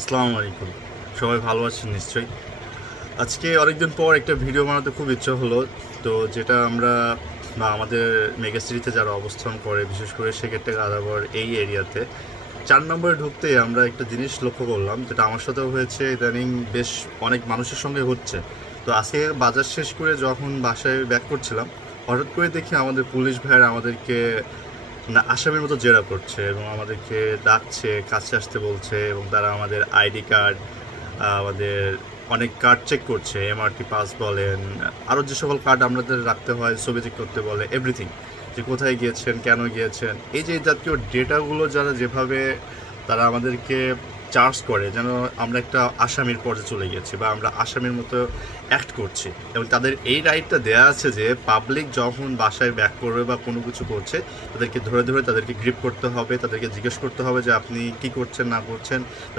আসসালামু আলাইকুম। সবাই ভালো আছেন নিশ্চয়ই। আজকে অনেকদিন পর একটা ভিডিও বানাতে খুব ইচ্ছা হলো। তো যেটা আমরা বা আমাদের মেগাসিটিতে যারা অবস্থান করে, বিশেষ করে সেক্ষেত্রে আদাবর এই এরিয়াতে ৪ নম্বরে ঢুকতেই আমরা একটা জিনিস লক্ষ্য করলাম, যেটা আমার সাথেও হয়েছে, ইদানিং বেশ অনেক মানুষের সঙ্গে হচ্ছে। তো আজকে বাজার শেষ করে যখন বাসায় ব্যাক করছিলাম, হঠাৎ করে দেখি আমাদের পুলিশ ভাইয়েরা আমাদেরকে না আসামির মতো জেরা করছে এবং আমাদেরকে ডাকছে, কাছে আসতে বলছে এবং তারা আমাদের আইডি কার্ড, আমাদের অনেক কার্ড চেক করছে, এমআরটি পাস বলেন, আরও যে সকল কার্ড আমাদের রাখতে হয়, ছবি চেক করতে বলে, এভরিথিং, যে কোথায় গিয়েছেন, কেন গিয়েছেন, এই যে এই জাতীয় ডেটাগুলো যারা যেভাবে তারা আমাদেরকে চার্জ করে, যেন আমরা একটা আসামির পর্যায়ে চলে গেছি বা আমরা আসামির মতো অ্যাক্ট করছি। এবং তাদের এই রাইটটা দেয়া আছে যে পাবলিক যখন বাসায় ব্যাক করবে বা কোনো কিছু করছে, তাদেরকে ধরে ধরে তাদেরকে গ্রিপ করতে হবে, তাদেরকে জিজ্ঞেস করতে হবে যে আপনি কি করছেন না করছেন, তাদের